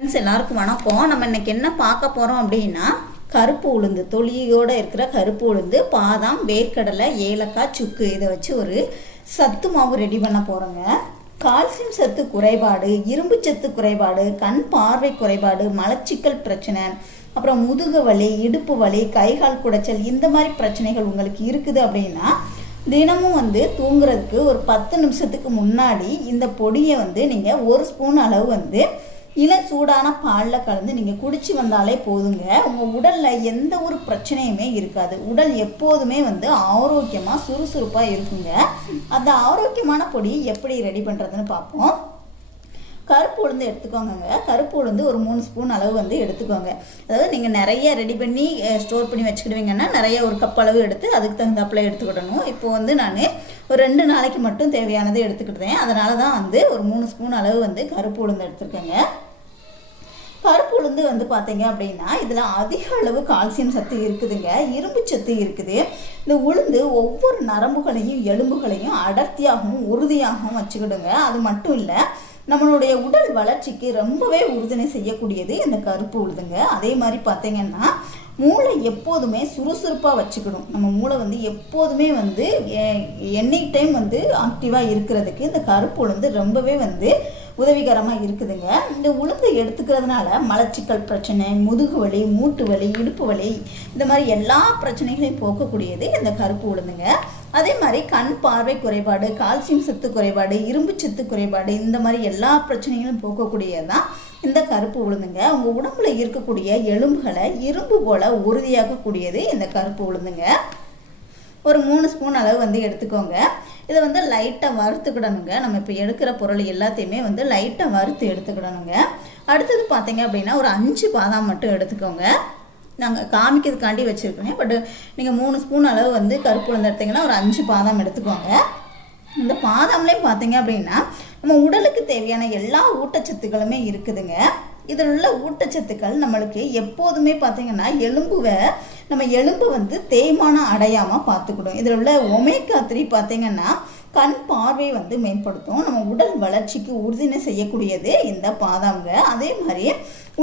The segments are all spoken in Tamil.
ஃப்ரெண்ட்ஸ் எல்லாருக்கும் வணக்கம். நம்ம இன்னைக்கு என்ன பார்க்க போகிறோம் அப்படின்னா கருப்பு உளுந்து தொலியோடு இருக்கிற கருப்பு உளுந்து பாதாம் வேர்க்கடலை ஏலக்காய் சுக்கு இதை வச்சு ஒரு சத்து மாவு ரெடி பண்ண போகிறோங்க கால்சியம் சத்து குறைபாடு இரும்பு சத்து குறைபாடு கண் பார்வை குறைபாடு மலச்சிக்கல் பிரச்சனை அப்புறம் முதுகு வலி இடுப்பு வலி கைகால் குடைச்சல் இந்த மாதிரி பிரச்சனைகள் உங்களுக்கு இருக்குது அப்படின்னா தினமும் வந்து தூங்குறதுக்கு ஒரு பத்து நிமிஷத்துக்கு முன்னாடி இந்த பொடியை வந்து நீங்கள் ஒரு ஸ்பூன் அளவு வந்து இளம் சூடான பாலில் கலந்து நீங்கள் குடிச்சு வந்தாலே போதுங்க. உங்கள் உடலில் எந்த ஒரு பிரச்சனையுமே இருக்காது. உடல் எப்போதுமே வந்து ஆரோக்கியமாக சுறுசுறுப்பாக இருக்குங்க. அந்த ஆரோக்கியமான பொடியை எப்படி ரெடி பண்ணுறதுன்னு பார்ப்போம். கருப்பு உளுந்து எடுத்துக்கோங்க. கருப்பு உளுந்து ஒரு மூணு ஸ்பூன் அளவு வந்து எடுத்துக்கோங்க. அதாவது நீங்கள் நிறைய ரெடி பண்ணி ஸ்டோர் பண்ணி வச்சுக்கிடுவீங்கன்னா நிறைய ஒரு கப் அளவு எடுத்து அதுக்கு தகுந்தாப்பில் எடுத்துக்கிடணும். இப்போ வந்து நான் ஒரு ரெண்டு நாளைக்கு மட்டும் தேவையானதை எடுத்துக்கிட்டேன் அதனால தான் வந்து ஒரு மூணு ஸ்பூன் அளவு வந்து கருப்பு உளுந்து எடுத்துருக்கேங்க. கருப்பு உளுந்து வந்து பார்த்தீங்க அப்படின்னா இதில் அதிக அளவு கால்சியம் சத்து இருக்குதுங்க. இரும்பு சத்து இருக்குது. இந்த உளுந்து ஒவ்வொரு நரம்புகளையும் எலும்புகளையும் அடர்த்தியாகவும் உறுதியாகவும் வச்சுக்கிடுங்க. அது மட்டும் இல்லை நம்மளுடைய உடல் வளர்ச்சிக்கு ரொம்பவே உறுதுணை செய்யக்கூடியது இந்த கருப்பு உழுதுங்க அதே மாதிரி பார்த்தீங்கன்னா மூளை எப்போதுமே சுறுசுறுப்பாக வச்சுக்கணும். நம்ம மூளை வந்து எப்போதுமே வந்து எனி டைம் வந்து ஆக்டிவாக இருக்கிறதுக்கு இந்த கருப்பு உளுந்து ரொம்பவே வந்து உதவிகரமாக இருக்குதுங்க. இந்த உளுந்து எடுத்துக்கிறதுனால மலச்சிக்கல் பிரச்சனை முதுகு வலி மூட்டு வலி இடுப்பு வலி இந்த மாதிரி எல்லா பிரச்சனைகளையும் போக்கக்கூடியது இந்த கருப்பு உளுந்துங்க. அதே மாதிரி கண் பார்வை குறைபாடு கால்சியம் சத்து குறைபாடு இரும்பு சத்து குறைபாடு இந்த மாதிரி எல்லா பிரச்சனைகளும் போக்கக்கூடியதான் இந்த கருப்பு உளுந்துங்க. உங்கள் உடம்புல இருக்கக்கூடிய எலும்புகளை இரும்பு போல உறுதியாக்கக்கூடியது இந்த கருப்பு உளுந்துங்க. ஒரு மூணு ஸ்பூன் அளவு வந்து எடுத்துக்கோங்க. இதை வந்து லைட்டாக வறுத்துக்கிடணுங்க. நம்ம இப்போ எடுக்கிற பொருள் எல்லாத்தையுமே வந்து லைட்டாக வறுத்து எடுத்துக்கிடணுங்க. அடுத்தது பார்த்தீங்க அப்படின்னா ஒரு அஞ்சு பாதாம் மட்டும் எடுத்துக்கோங்க. நாங்கள் காமிக்கிறதுக்காண்டி வச்சுருக்கோங்க. பட் நீங்கள் மூணு ஸ்பூன் அளவு வந்து கருப்பு உளுந்து எடுத்திங்கன்னா ஒரு அஞ்சு பாதாம் எடுத்துக்கோங்க. இந்த பாதாம்லேயும் பார்த்தீங்க அப்படின்னா நம்ம உடலுக்கு தேவையான எல்லா ஊட்டச்சத்துக்களுமே இருக்குதுங்க. இதில் உள்ள ஊட்டச்சத்துக்கள் நம்மளுக்கு எப்போதுமே பார்த்தீங்கன்னா எலும்புவை நம்ம எலும்பு வந்து தேய்மானம் அடையாமல் பார்த்துக்கிடும் இதில் உள்ள ஒமேகா த்ரீ பார்த்தீங்கன்னா கண் பார்வை வந்து மேம்படுத்தும். நம்ம உடல் வளர்ச்சிக்கு உறுதினை செய்யக்கூடியது இந்த பாதாம்ங்க. அதே மாதிரி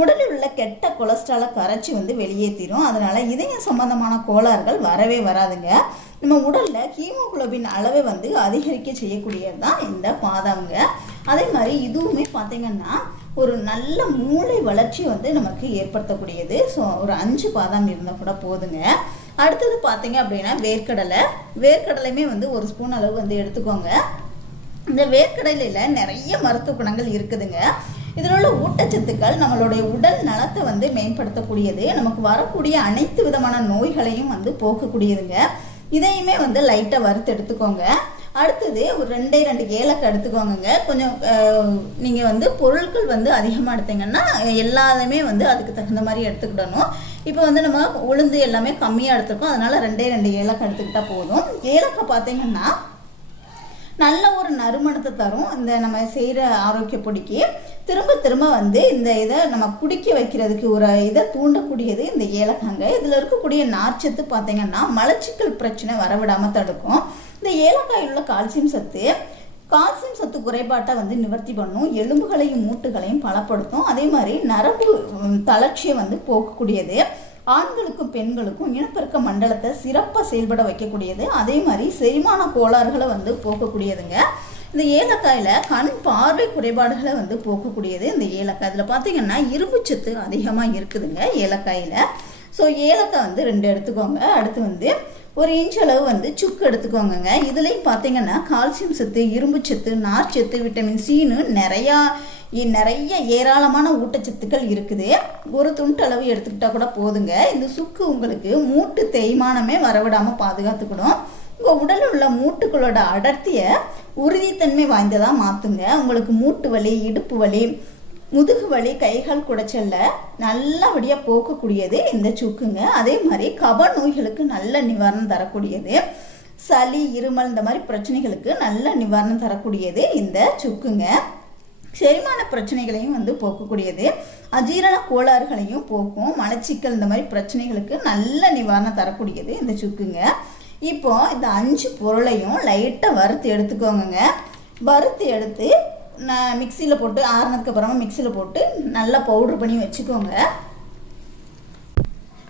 உடலில் உள்ள கெட்ட கொலஸ்ட்ராலை கரைச்சி வந்து வெளியேற்றிடும் அதனால் இதய சம்பந்தமான கோளாறுகள் வரவே வராதுங்க. நம்ம உடலில் ஹீமோகுளோபின் அளவை வந்து அதிகரிக்க செய்யக்கூடியது தான் இந்த பாதாம்ங்க. அதே மாதிரி இதுவுமே பார்த்தீங்கன்னா ஒரு நல்ல மூளை வளர்ச்சி வந்து நமக்கு ஏற்படுத்தக்கூடியது. ஸோ ஒரு அஞ்சு பாதாம் இருந்தால் கூட போதுங்க. அடுத்தது பார்த்தீங்க அப்படின்னா வேர்க்கடலை. வேர்க்கடலையுமே வந்து ஒரு ஸ்பூன் அளவு வந்து எடுத்துக்கோங்க. இந்த வேர்க்கடலையில் நிறைய மருத்துவ குணங்கள் இருக்குதுங்க. இதில் உள்ள ஊட்டச்சத்துக்கள் நம்மளுடைய உடல் நலத்தை வந்து மேம்படுத்தக்கூடியது. நமக்கு வரக்கூடிய அனைத்து விதமான நோய்களையும் வந்து போக்கக்கூடியதுங்க. இதையுமே வந்து லைட்டாக வறுத்து எடுத்துக்கோங்க. அடுத்தது ஒரு ரெண்டே ரெண்டு ஏலக்காய் எடுத்துக்கோங்க கொஞ்சம் நீங்கள் வந்து பொருட்கள் வந்து அதிகமாக எடுத்தீங்கன்னா எல்லாத்தையுமே வந்து அதுக்கு தகுந்த மாதிரி எடுத்துக்கிடணும். இப்போ வந்து நம்ம உளுந்து எல்லாமே கம்மியாக எடுத்துருக்கோம். அதனால் ரெண்டே ரெண்டு ஏலக்காய் எடுத்துக்கிட்டால் போதும். ஏலக்காய் பார்த்தீங்கன்னா நல்ல ஒரு நறுமணத்தை தரும். இந்த நம்ம செய்கிற ஆரோக்கிய பொடிக்கு. திரும்ப திரும்ப வந்து இந்த இதை நம்ம குடிக்க வைக்கிறதுக்கு ஒரு இதை தூண்டக்கூடியது இந்த ஏலக்காங்க. இதில் இருக்கக்கூடிய நார்ச்சத்து பார்த்தீங்கன்னா மலச்சிக்கல் பிரச்சனை வரவிடாமல் தடுக்கும். இந்த ஏலக்காயில் உள்ள கால்சியம் சத்து கால்சியம் சத்து குறைபாட்டை வந்து நிவர்த்தி பண்ணும் எலும்புகளையும் மூட்டுகளையும் பலப்படுத்தும். அதே மாதிரி நரம்பு தளர்ச்சியை வந்து போக்கக்கூடியது. ஆண்களுக்கும் பெண்களுக்கும் இனப்பெருக்க மண்டலத்தை சிறப்பாக செயல்பட வைக்கக்கூடியது. அதே மாதிரி செரிமான கோளாறுகளை வந்து போக்கக்கூடியதுங்க. இந்த ஏலக்காயில் கண் பார்வை குறைபாடுகளை வந்து போக்கக்கூடியது. இந்த ஏலக்காய். இதில் பார்த்தீங்கன்னா இரும்பு சத்து அதிகமாக இருக்குதுங்க ஏலக்காயில். ஸோ ஏலக்காய் வந்து ரெண்டு எடுத்துக்கோங்க. அடுத்து வந்து ஒரு இன்ச் அளவு வந்து சுக்கு எடுத்துக்கோங்கங்க. இதுலேயும் பார்த்தீங்கன்னா கால்சியம் சத்து இரும்பு சத்து நார்ச்சத்து விட்டமின் சின்னு நிறையா நிறைய ஏராளமான ஊட்டச்சத்துக்கள் இருக்குது. ஒரு துண்டு அளவு எடுத்துக்கிட்டால் கூட போதுங்க. இந்த சுக்கு உங்களுக்கு மூட்டு தேய்மானமே வரவிடாமல் பாதுகாத்துக்கிடும் உங்கள் உடலில் உள்ள மூட்டுகளோட அடர்த்தியை உறுதித்தன்மை வாய்ந்ததாக மாற்றுங்க உங்களுக்கு மூட்டு வலி இடுப்பு வலி முதுகு வலி கைகால் குடைச்சல்ல நல்லபடியாக போக்கக்கூடியது இந்த சுக்குங்க. அதே மாதிரி கப நோய்களுக்கு நல்ல நிவாரணம் தரக்கூடியது. சளி இருமல் இந்த மாதிரி பிரச்சனைகளுக்கு நல்ல நிவாரணம் தரக்கூடியது இந்த சுக்குங்க. செரிமான பிரச்சனைகளையும் வந்து போக்கக்கூடியது. அஜீரண கோளாறுகளையும் போக்கும். மலச்சிக்கல் இந்த மாதிரி பிரச்சனைகளுக்கு நல்ல நிவாரணம் தரக்கூடியது இந்த சுக்குங்க. இப்போ இந்த அஞ்சு பொருளையும் லைட்டாக வறுத்து எடுத்துக்கோங்க வறுத்து எடுத்து நான் மிக்சியில் போட்டு ஆறுனதுக்கு அப்புறமா மிக்சியில் போட்டு நல்லா பவுட்ரு பண்ணி வச்சுக்கோங்க.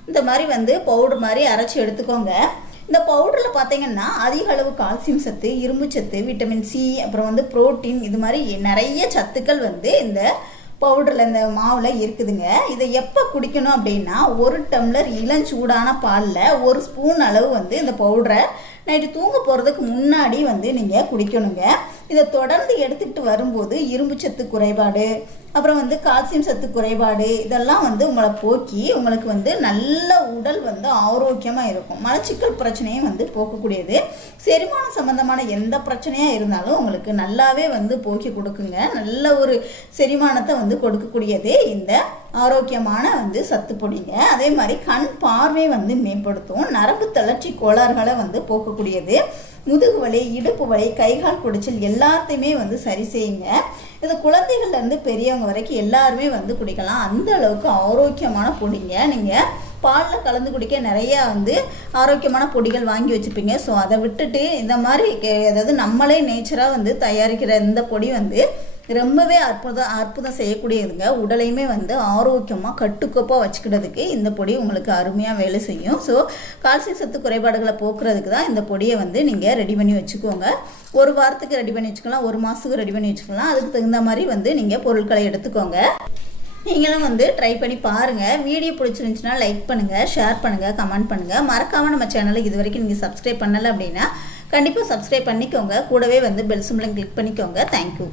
இந்த மாதிரி வந்து பவுடர் மாதிரி அரைச்சி எடுத்துக்கோங்க. இந்த பவுடரில் பார்த்தீங்கன்னா அதிக அளவு கால்சியம் சத்து இரும்பு சத்து விட்டமின் சி அப்புறம் வந்து புரோட்டீன் இது மாதிரி நிறைய சத்துக்கள் வந்து இந்த பவுடரில் இந்த மாவில் இருக்குதுங்க. இதை எப்போ குடிக்கணும் அப்படின்னா ஒரு டம்ளர் இளஞ்சூடான பாலில் ஒரு ஸ்பூன் அளவு வந்து இந்த பவுடரை நைட்டு தூங்க போகிறதுக்கு முன்னாடி வந்து நீங்கள் குடிக்கணுங்க. இதை தொடர்ந்து எடுத்துக்கிட்டு வரும்போது இரும்பு சத்து குறைபாடு அப்புறம் வந்து கால்சியம் சத்து குறைபாடு இதெல்லாம் வந்து உங்களை போக்கி உங்களுக்கு வந்து நல்ல உடல் வந்து ஆரோக்கியமாக இருக்கும். மலச்சிக்கல் பிரச்சனையும் வந்து போக்கக்கூடியது. செரிமானம் சம்மந்தமான எந்த பிரச்சனையாக இருந்தாலும் உங்களுக்கு நல்லாவே வந்து போக்கி கொடுக்குங்க. நல்ல ஒரு செரிமானத்தை வந்து கொடுக்கக்கூடியது இந்த ஆரோக்கியமான வந்து சத்து பொடிங்க. அதே மாதிரி கண் பார்வை வந்து மேம்படுத்தும். நரம்பு தளர்ச்சி கோளாறுகளை வந்து போக்கக்கூடியது. முதுகு வலி இடுப்பு வலி கைகால் குடிச்சல் எல்லாத்தையுமே வந்து சரி செய்யுங்க. இது குழந்தைகள்லேருந்து பெரியவங்க வரைக்கும் எல்லாருமே வந்து குடிக்கலாம். அந்த அளவுக்கு ஆரோக்கியமான பொடிங்க. நீங்கள் பாலில் கலந்து குடிக்க நிறையா வந்து ஆரோக்கியமான பொடிகள் வாங்கி வச்சுப்பீங்க. ஸோ அதை விட்டுட்டு இந்த மாதிரி அதாவது நம்மளே நேச்சராக வந்து தயாரிக்கிற இந்த பொடி வந்து ரொம்பவே அற்புதம் அற்புதம் செய்யக்கூடியதுங்க. உடலையுமே வந்து ஆரோக்கியமாக கட்டுக்கோப்பாக வச்சுக்கிறதுக்கு இந்த பொடி உங்களுக்கு அருமையாக வேலை செய்யும். ஸோ கால்சியம் சத்து குறைபாடுகளை போக்குறதுக்கு தான் இந்த பொடியை வந்து நீங்கள் ரெடி பண்ணி வச்சுக்கோங்க. ஒரு வாரத்துக்கு ரெடி பண்ணி வச்சுக்கலாம் ஒரு மாதத்துக்கு ரெடி பண்ணி வச்சுக்கலாம். அதுக்கு தகுந்த மாதிரி வந்து நீங்கள் பொருட்களை எடுத்துக்கோங்க. நீங்களும் வந்து ட்ரை பண்ணி பாருங்கள் வீடியோ பிடிச்சிருந்துச்சுன்னா லைக் பண்ணுங்கள் ஷேர் பண்ணுங்கள் கமெண்ட் பண்ணுங்கள் மறக்காமல் நம்ம சேனலுக்கு இது வரைக்கும் நீங்கள் சப்ஸ்கிரைப் பண்ணலை அப்படின்னா கண்டிப்பாக சப்ஸ்கிரைப் பண்ணிக்கோங்க. கூடவே வந்து பெல் சிம்லையும் கிளிக் பண்ணிக்கோங்க. Thank you